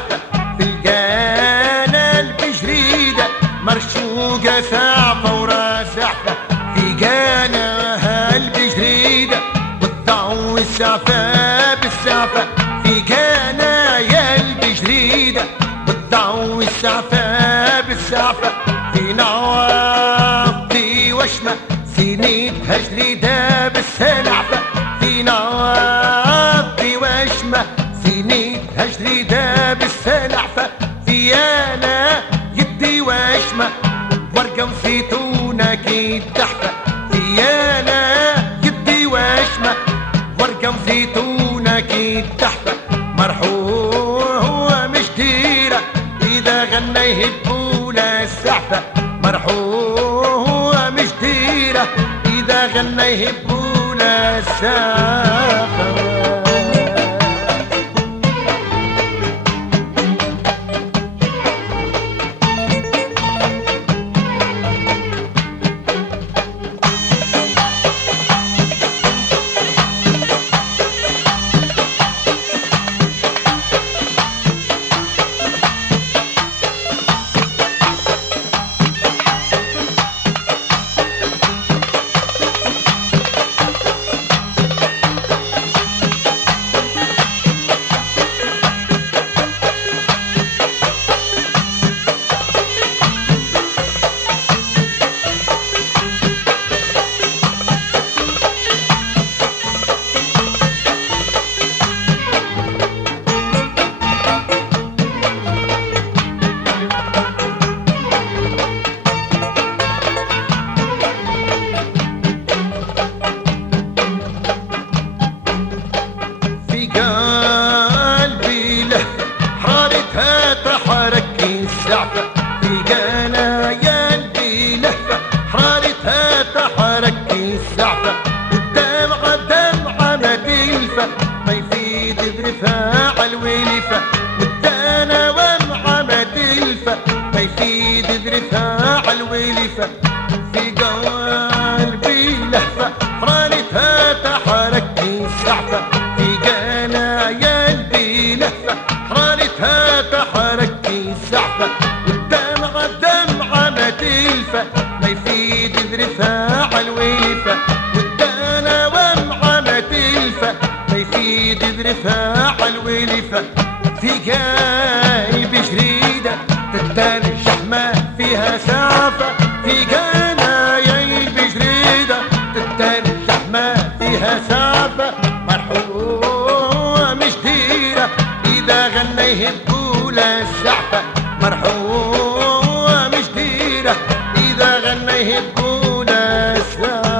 والسعفة في القنال بجريدة مرشوقة سعفة وراسعفة في قنال بجريدة والضو والسعفة بالسعفة في قنايل بجريدة والضو والسعفة بالسعفة في نواطي وشمة سنيتها جريدة بالسلعفة في نواطي وشمة سنيتها جريدة بالسلعفة في أنا يدي وشمة ورقة وزيتونة كي تحفة في أنا يدي وشمة ورقة وزيتونة كي تحفة مرحوم مش ديرة إذا غنى يهبوا له السعفة مرحوم مش ديرة إذا غنى يهبوا له السعفة في قنايل بلهفة حارتها تحرك السعفة والدمعة دمعة ما تلفة ما يفيد ذرفها عالولفة والدنا ومعة ما تلفة ما يفيد ذرفها عالولفة في قلبي لهفة حارتها تحرك السعفة في قنايل بلهفة حارتها تحرك السعفة والدمعة دمعة ما تلفة ما يفيد ذرفها عالولفة والدنا ومعة ما تلفة ما يفيد ذرفها عالولفة في قلبي جريدة تترجح ما فيها سعفة في قنايل بجريدة تترجح ما فيها سعفة مرحوم مش ديرة إذا غنى يهبوا له السعفة مرحوم مش ديرة إذا غنى يهبوا له السعفة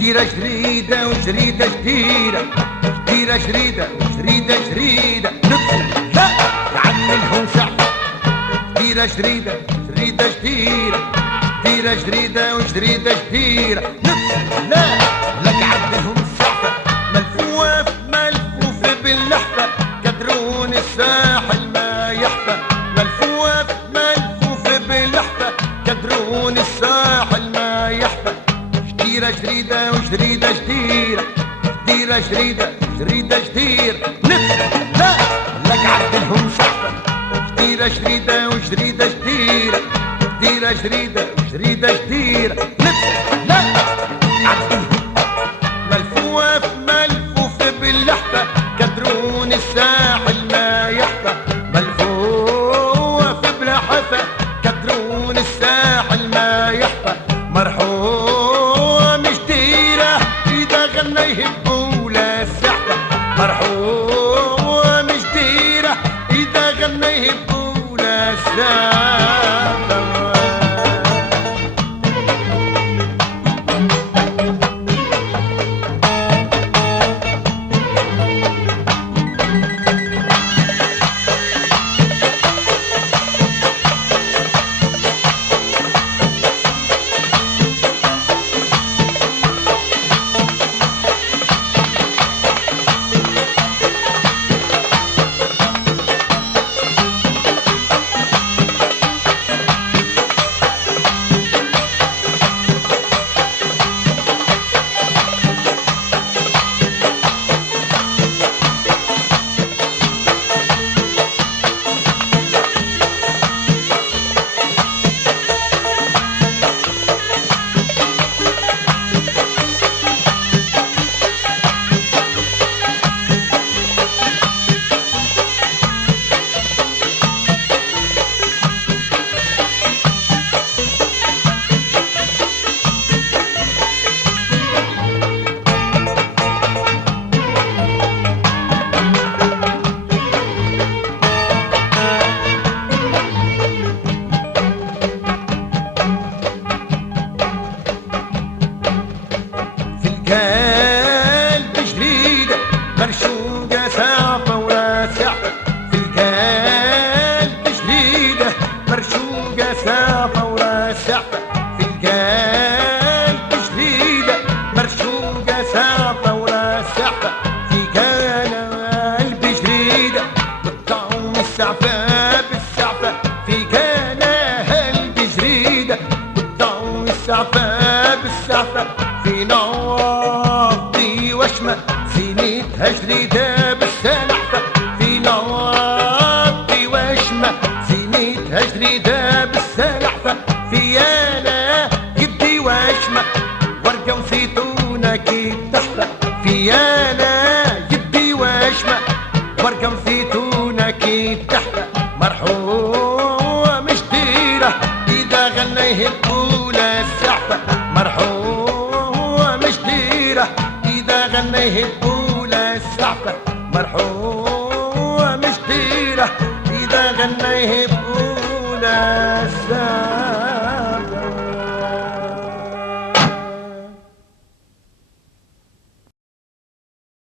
جريدة جريدة وجريدة جديدة جريدة جريدة وجريدة جريدة ندخل لا نعملهم سعفة جريدة جريدة جريدة جديدة جريدة جريدة وجريدة جديدة ندخل لا نعملهم سعفة ملفوف ملفوف باللحفة كدرون الساحل ما يحفى ملفوف ملفوف باللحفة كدرون الساحل ما يحفى جريدة جريدة وجريدة جديرة جريدة جريدة جريدة جديرة ندخل لا لك عدلهم سعفة جريدة جريدة وجريدة جديرة جريدة جديرة جريدة جريدة جديرة لبسة لا ملفوف ملفوف باللحفة كدرون الساحل ما يحفى ملفوف بلحفة كدرون الساحل ما يحفى مرحوم جديرة إذا غنى يهبوا لا السحفة مرحوم جديرة إذا غنى يهبوا لا السحفة القلب جديدة مرشوقة سعفة ولا سعفة في القلب جديدة مرشوقة سعفة ولا سعفة في القلب جديدة مرشوقة سعفة ولا سعفة في قلب جديدة بالطعم السعفة بالسعفة في قلب جديدة بالطعم السعفة بالسعفة في نواطي وشمة زينتها جديدة بالسلحفة في نواطي وشمة زينتها جديدة بالسلحفة في يالا يدي وشمة ورقة وزيتونة كي تحفة في يالا يدي وشمة ورقة وزيتونة كي تحفة مرحوم جديرة إذا غنى يهبوا لا السحفة مرحوم جديرة إذا غنى يهبوا لا السحفة مرحوم